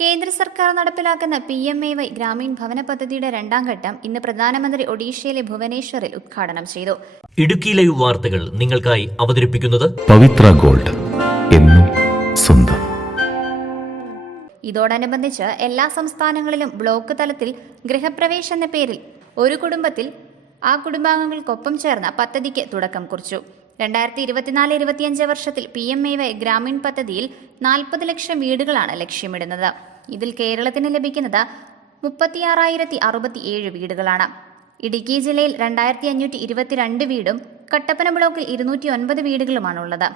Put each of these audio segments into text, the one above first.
കേന്ദ്ര സർക്കാർ നടപ്പിലാക്കുന്ന PMAY ഗ്രാമീൺ ഭവന പദ്ധതിയുടെ രണ്ടാം ഘട്ടം ഇന്ന് പ്രധാനമന്ത്രി ഒഡീഷയിലെ ഭുവനേശ്വറിൽ ഉദ്ഘാടനം ചെയ്തു. ഇടുക്കി ലൈവ് വാർത്തകൾ നിങ്ങൾക്കായി അവതരിപ്പിക്കുന്നത് പവിത്ര ഗോൾഡ്, എന്നും സ്വന്തം. ഇതോടനുബന്ധിച്ച് എല്ലാ സംസ്ഥാനങ്ങളിലും ബ്ലോക്ക് തലത്തിൽ ഗൃഹപ്രവേശ് എന്ന പേരിൽ ഒരു കുടുംബത്തിൽ ആ കുടുംബാംഗങ്ങൾക്കൊപ്പം ചേർന്ന പദ്ധതിക്ക് തുടക്കം കുറിച്ചു. 2024-25 വർഷത്തിൽ PMAY ഗ്രാമീൺ പദ്ധതിയിൽ 40 ലക്ഷം വീടുകളാണ് ലക്ഷ്യമിടുന്നത്. ഇതിൽ കേരളത്തിന് ലഭിക്കുന്നത് 36,067 വീടുകളാണ്. ഇടുക്കി ജില്ലയിൽ 2,522 വീടും കട്ടപ്പന ബ്ലോക്കിൽ 209 വീടുകളുമാണുള്ളത്.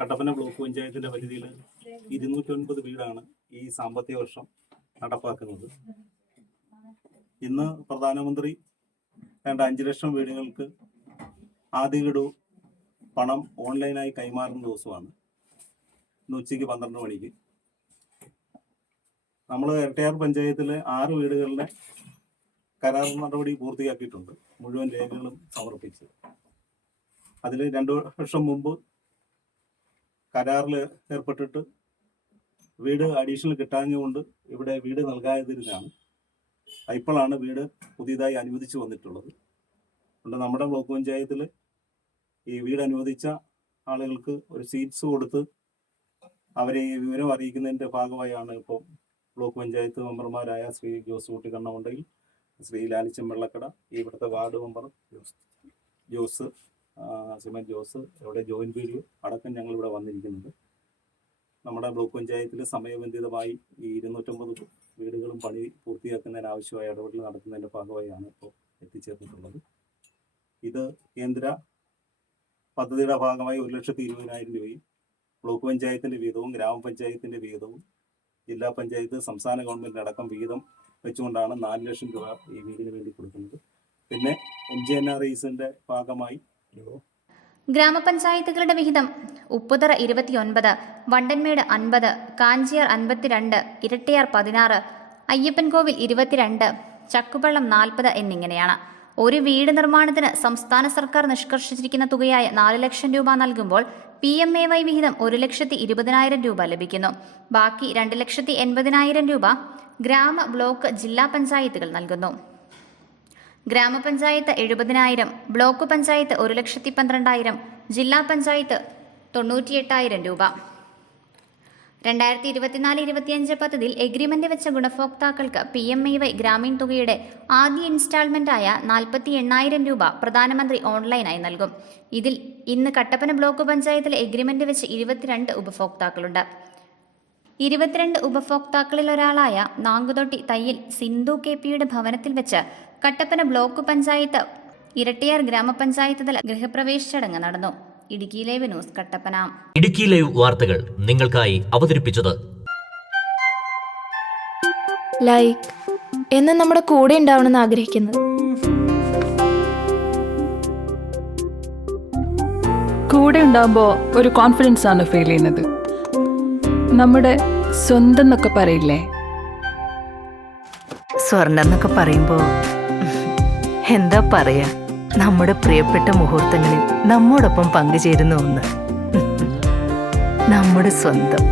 കട്ടപ്പന ബ്ലോക്ക് പഞ്ചായത്തിന്റെ പരിധിയിൽ 209 വീടാണ് ഈ സാമ്പത്തിക വർഷം നടപ്പാക്കുന്നത്. ഇന്ന് പ്രധാനമന്ത്രി 5 ലക്ഷം വീടുകൾക്ക് ആദ്യ ഗഡു പണം ഓൺലൈനായി കൈമാറുന്ന ദിവസമാണ്. ഇന്ന് ഉച്ചയ്ക്ക് 12 മണിക്ക് നമ്മൾ ഇരട്ടയാർ പഞ്ചായത്തിലെ 6 വീടുകളുടെ കരാർ നടപടി പൂർത്തിയാക്കിയിട്ടുണ്ട്. മുഴുവൻ രേഖകളും സമർപ്പിച്ച് അതിൽ 2 വർഷം മുമ്പ് കരാറിൽ ഏർപ്പെട്ടിട്ട് വീട് അഡീഷണൽ കിട്ടാഞ്ഞുകൊണ്ട് ഇവിടെ വീട് നൽകാതിരുന്നാണ്. ഇപ്പോഴാണ് വീട് പുതിയതായി അനുവദിച്ചു വന്നിട്ടുള്ളത്. അതുകൊണ്ട് നമ്മുടെ ബ്ലോക്ക് പഞ്ചായത്തിൽ ഈ വീട് അനുവദിച്ച ആളുകൾക്ക് ഒരു സീറ്റ്സ് കൊടുത്ത് അവരെ ഈ വിവരം അറിയിക്കുന്നതിൻ്റെ ഭാഗമായാണ് ഇപ്പോൾ ബ്ലോക്ക് പഞ്ചായത്ത് മെമ്പർമാരായ ശ്രീ ജോസ് കുട്ടി കണ്ണമുണ്ടയിൽ, ശ്രീ ലാലിച്ചൻ വെള്ളക്കട, ഇവിടുത്തെ വാർഡ് മെമ്പർ ജോസ് സിമൻ ജോസ്, ഇവിടെ ജോയിൻ വീഡിയോ അടക്കം ഞങ്ങളിവിടെ വന്നിരിക്കുന്നുണ്ട്. നമ്മുടെ ബ്ലോക്ക് പഞ്ചായത്തിൽ സമയബന്ധിതമായി ഈ 250 വീടുകളും പണി പൂർത്തിയാക്കുന്നതിനാവശ്യമായ ഇടപെടൽ നടത്തുന്നതിൻ്റെ ഭാഗമായാണ് ഇപ്പോൾ എത്തിച്ചേർന്നിട്ടുള്ളത്. ഇത് കേന്ദ്ര പദ്ധതിയുടെ ഭാഗമായി 1,20,000 രൂപയും ബ്ലോക്ക് പഞ്ചായത്തിൻ്റെ വീതവും ഗ്രാമപഞ്ചായത്തിൻ്റെ വീതവും ജില്ലാ പഞ്ചായത്ത് സംസ്ഥാന ഗവൺമെൻറ് അടക്കം വീതം വെച്ചുകൊണ്ടാണ് 4 ലക്ഷം രൂപ ഈ വീടിന് വേണ്ടി കൊടുക്കുന്നത്. പിന്നെ MGNREGIന്റെ ഭാഗമായി ഗ്രാമപഞ്ചായത്തുകളുടെ വിഹിതം ഉപ്പുതറ 29, വണ്ടൻമേട് 50, കാഞ്ചിയാർ 52, ഇരട്ടയാർ 16, അയ്യപ്പൻകോവിൽ 22, ചക്കുപള്ളം 40 എന്നിങ്ങനെയാണ്. ഒരു വീട് നിർമ്മാണത്തിന് സംസ്ഥാന സർക്കാർ നിഷ്കർഷിച്ചിരിക്കുന്ന തുകയായ 4 ലക്ഷം രൂപ നൽകുമ്പോൾ PMAY വിഹിതം 1,20,000 രൂപ ലഭിക്കുന്നു. ബാക്കി 2,80,000 രൂപ ഗ്രാമ, ബ്ലോക്ക്, ജില്ലാ പഞ്ചായത്തുകൾ നൽകുന്നു. ഗ്രാമപഞ്ചായത്ത് 70,000, ബ്ലോക്ക് പഞ്ചായത്ത് 1,12,000, ജില്ലാ പഞ്ചായത്ത് 98,000 രൂപ. 2024-25 പദ്ധതിയിൽ എഗ്രിമെന്റ് വെച്ച ഗുണഭോക്താക്കൾക്ക് PMAY ഗ്രാമീൺ തുകയുടെ ആദ്യ ഇൻസ്റ്റാൾമെന്റായ 48,000 രൂപ പ്രധാനമന്ത്രി ഓൺലൈനായി നൽകും. ഇതിൽ ഇന്ന് കട്ടപ്പന ബ്ലോക്ക് പഞ്ചായത്തിലെ എഗ്രിമെന്റ് വെച്ച് 22 ഉപഭോക്താക്കളുണ്ട്. 22 ഉപഭോക്താക്കളിൽ ഒരാളായ നാങ്കുതൊട്ടി തയ്യിൽ സിന്ധു KPയുടെ ഭവനത്തിൽ വെച്ച് കട്ടപ്പന ബ്ലോക്ക് പഞ്ചായത്ത് ഇരട്ടയാർ ഗ്രാമപഞ്ചായത്ത് തല ഗൃഹപ്രവേശ ചടങ്ങ് നടന്നു. Idukki live news, Kattappana. Idukki live വാർത്തകൾ നിങ്ങൾക്കായി അവതരിപ്പിച്ചത് ലൈക്ക് എന്ന് നമ്മുടെ കൂടെ ഉണ്ടാവണമെന്ന് ആഗ്രഹിക്കുന്നത്. കൂടെ ഉണ്ടാകുമ്പോൾ ഒരു കോൺഫിഡൻസ് ആണ് ഫീൽ ചെയ്യുന്നത്. നമ്മുടെ സ്വന്തം എന്നൊക്കെ പറയില്ലേ, സ്വർണ്ണം എന്നൊക്കെ പറയുമ്പോൾ എന്താ പറയാ, നമ്മുടെ പ്രിയപ്പെട്ട മുഹൂർത്തങ്ങളിൽ നമ്മോടൊപ്പം പങ്കുചേരുന്ന ഒന്ന്, നമ്മുടെ സ്വന്തം.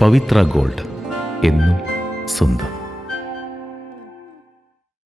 പവിത്ര ഗോൾഡ്, എന്നും സ്വന്തം.